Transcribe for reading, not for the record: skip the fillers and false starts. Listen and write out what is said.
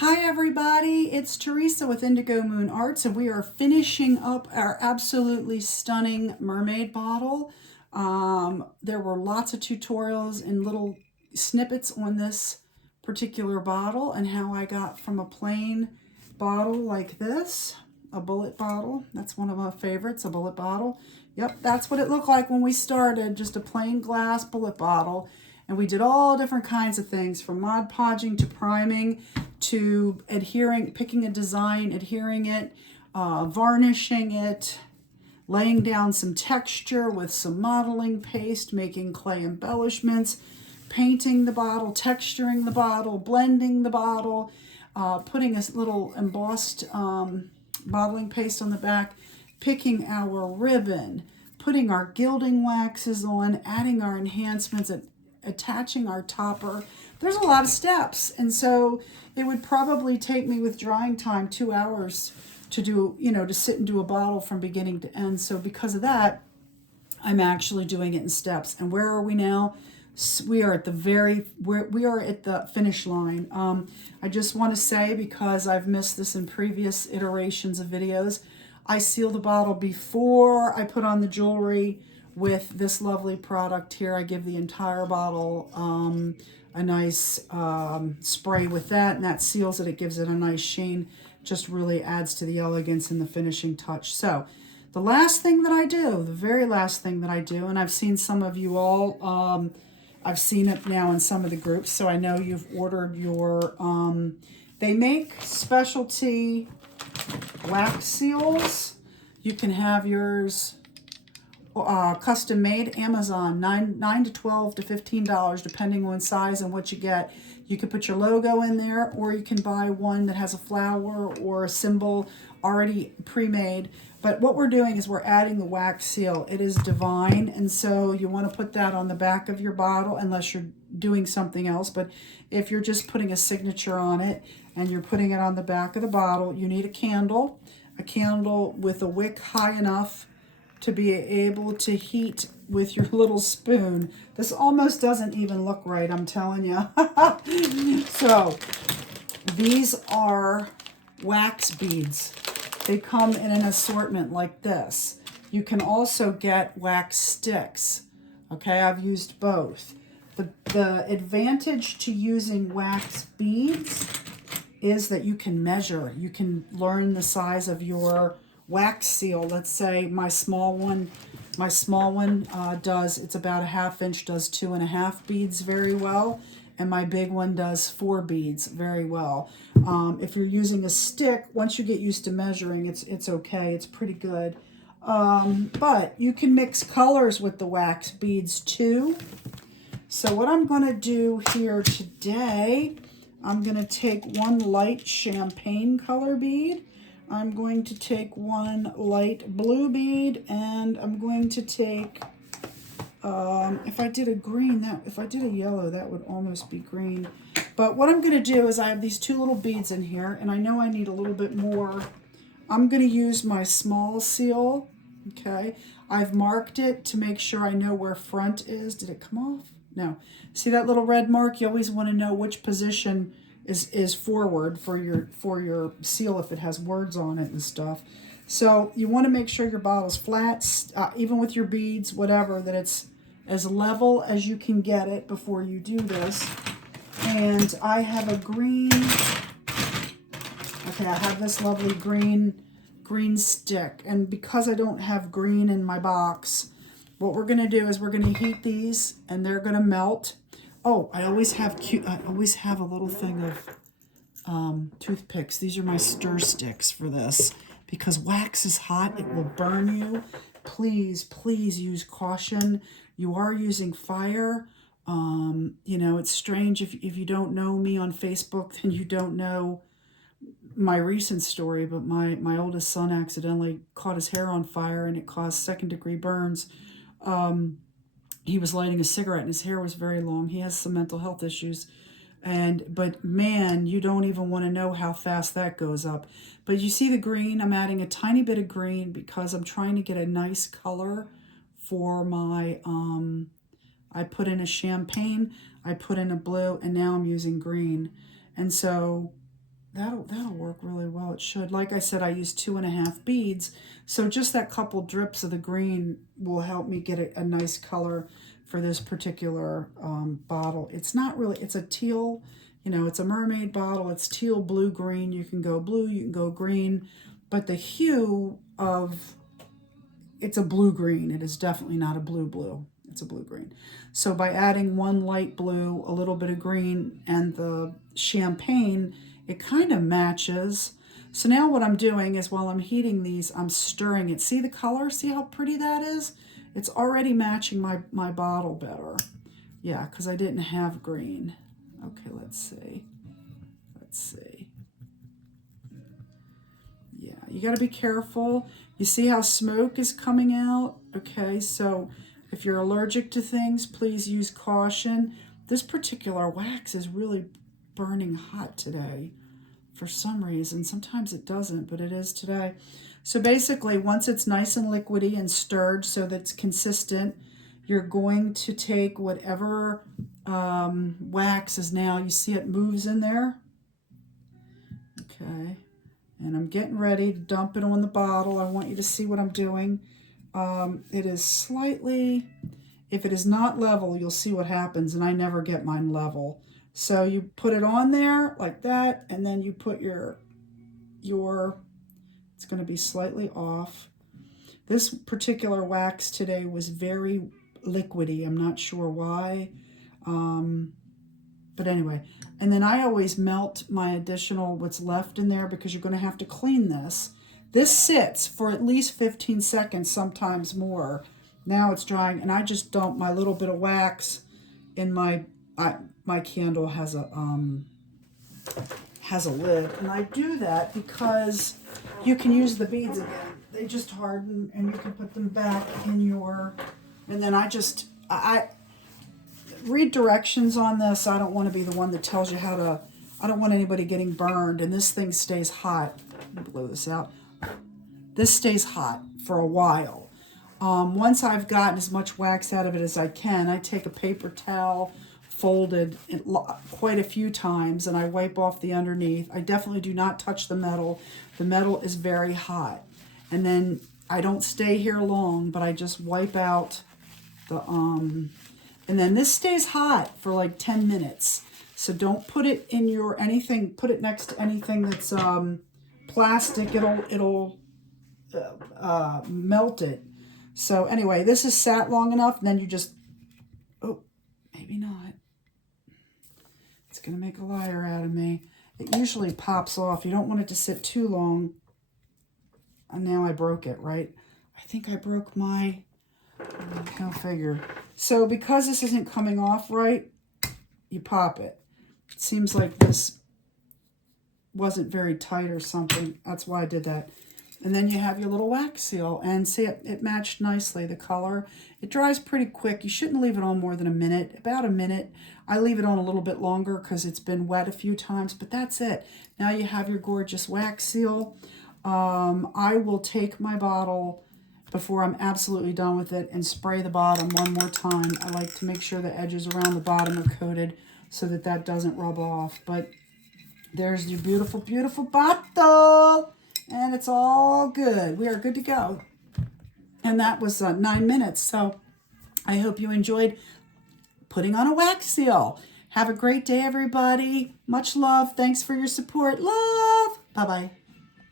Hi everybody, it's Teresa with Indigo Moon Arts, and we are finishing up our absolutely stunning mermaid bottle. There were lots of tutorials and little snippets on this particular bottle and how I got from a plain bottle like this, a bullet bottle. That's one of my favorites, a bullet bottle. Yep, that's what it looked like when we started, just a plain glass bullet bottle. And we did all different kinds of things, from Mod Podging to priming to adhering, picking a design, adhering it, varnishing it, laying down some texture with some modeling paste, making clay embellishments, painting the bottle, texturing the bottle, blending the bottle, putting a little embossed modeling paste on the back, picking our ribbon, putting our gilding waxes on, adding our enhancements, attaching our topper. There's a lot of steps, and so it would probably take me, with drying time, 2 hours to do, to sit and do a bottle from beginning to end. So because of that, I'm actually doing it in steps. And where are we now? We are at we are at the finish line. I just want to say, because I've missed this in previous iterations of videos, I seal the bottle before I put on the jewelry with this lovely product here. I give the entire bottle a nice spray with that, and that seals it. It gives it a nice sheen, just really adds to the elegance and the finishing touch. So the last thing that I do, the very last thing that I do, and I've seen some of you all, I've seen it now in some of the groups, so I know you've ordered your, they make specialty wax seals. You can have yours custom made, Amazon, $9 to $12 to $15, depending on size and what you get. You can put your logo in there, or you can buy one that has a flower or a symbol already pre-made. But what we're doing is we're adding the wax seal. It is divine, and so you want to put that on the back of your bottle, unless you're doing something else. But if you're just putting a signature on it and you're putting it on the back of the bottle, you need a candle with a wick high enough to be able to heat with your little spoon. This almost doesn't even look right, I'm telling you. So these are wax beads. They come in an assortment like this. You can also get wax sticks. Okay, I've used both. The advantage to using wax beads is that you can measure. You can learn the size of your wax seal. Let's say my small one does, it's about a 1/2 inch, does 2.5 beads very well, and my big one does 4 beads very well. If you're using a stick, once you get used to measuring, it's okay, it's pretty good. But you can mix colors with the wax beads too. So what I'm going to do here today, I'm going to take one light champagne color bead, I'm going to take one light blue bead, and I'm going to take, if I did a green, if I did a yellow, that would almost be green. But what I'm going to do is I have these 2 little beads in here, and I know I need a little bit more. I'm going to use my small seal, okay? I've marked it to make sure I know where front is. Did it come off? No. See that little red mark? You always want to know which position is forward for your seal if it has words on it and stuff. So you want to make sure your bottle's flat, even with your beads, whatever, that it's as level as you can get it before you do this. And I have a green, okay, I have this lovely green stick. And because I don't have green in my box, what we're going to do is we're going to heat these, and they're going to melt. Oh, I always have a little thing of toothpicks. These are my stir sticks for this, because wax is hot. It will burn you. Please, please use caution. You are using fire. It's strange if you don't know me on Facebook, then you don't know my recent story, but my oldest son accidentally caught his hair on fire, and it caused 2nd-degree burns. He was lighting a cigarette, and his hair was very long. He has some mental health issues. But man, you don't even want to know how fast that goes up. But you see the green, I'm adding a tiny bit of green because I'm trying to get a nice color for my, I put in a champagne, I put in a blue, and now I'm using green. And so that'll work really well. It should. Like I said, I used 2.5 beads, so just that couple drips of the green will help me get a nice color for this particular bottle. It's not really, it's a teal, you know, it's a mermaid bottle. It's teal, blue, green. You can go blue, you can go green, but the hue of, it's a blue-green. It is definitely not a blue-blue. It's a blue-green. So by adding one light blue, a little bit of green, and the champagne, it kind of matches. So now what I'm doing is while I'm heating these, I'm stirring it. See the color? See how pretty that is? It's already matching my bottle better. Yeah, because I didn't have green. Okay, let's see. Let's see. Yeah, you got to be careful. You see how smoke is coming out? Okay, so if you're allergic to things, please use caution. This particular wax is really burning hot today for some reason. Sometimes it doesn't, but it is today. So basically, once it's nice and liquidy and stirred so that it's consistent, you're going to take whatever wax is now. You see it moves in there? Okay. And I'm getting ready to dump it on the bottle. I want you to see what I'm doing. It is slightly, if it is not level, you'll see what happens, and I never get mine level. So you put it on there like that, and then you put your it's going to be slightly off. This particular wax today was very liquidy. I'm not sure why. But anyway, and then I always melt my additional what's left in there because you're going to have to clean this. This sits for at least 15 seconds, sometimes more. Now it's drying, and I just dump my little bit of wax in my candle has a lid, and I do that because you can use the beads again. They just harden, and you can put them back in your. And then I read directions on this. I don't want to be the one that tells you how to. I don't want anybody getting burned, and this thing stays hot. Let me blow this out. This stays hot for a while. Once I've gotten as much wax out of it as I can, I take a paper towel, folded quite a few times, and I wipe off the underneath. I definitely do not touch the metal. The metal is very hot. And then I don't stay here long, but I just wipe out the, and then this stays hot for like 10 minutes. So don't put it in your anything, put it next to anything that's plastic. It'll melt it. So anyway, this is sat long enough, and then you just, oh, maybe not. It's going to make a liar out of me. It usually pops off. You don't want it to sit too long. And now I broke it, right? I think I broke my, go figure. So because this isn't coming off right, you pop it. It seems like this wasn't very tight or something. That's why I did that. And then you have your little wax seal, and see it matched nicely, the color. It dries pretty quick. You shouldn't leave it on more than a minute, about a minute. I leave it on a little bit longer because it's been wet a few times, but that's it. Now you have your gorgeous wax seal. I will take my bottle before I'm absolutely done with it and spray the bottom one more time. I like to make sure the edges around the bottom are coated so that that doesn't rub off. But there's your beautiful, beautiful bottle. And it's all good. We are good to go. And that was 9 minutes. So I hope you enjoyed putting on a wax seal. Have a great day, everybody. Much love. Thanks for your support. Love. Bye-bye.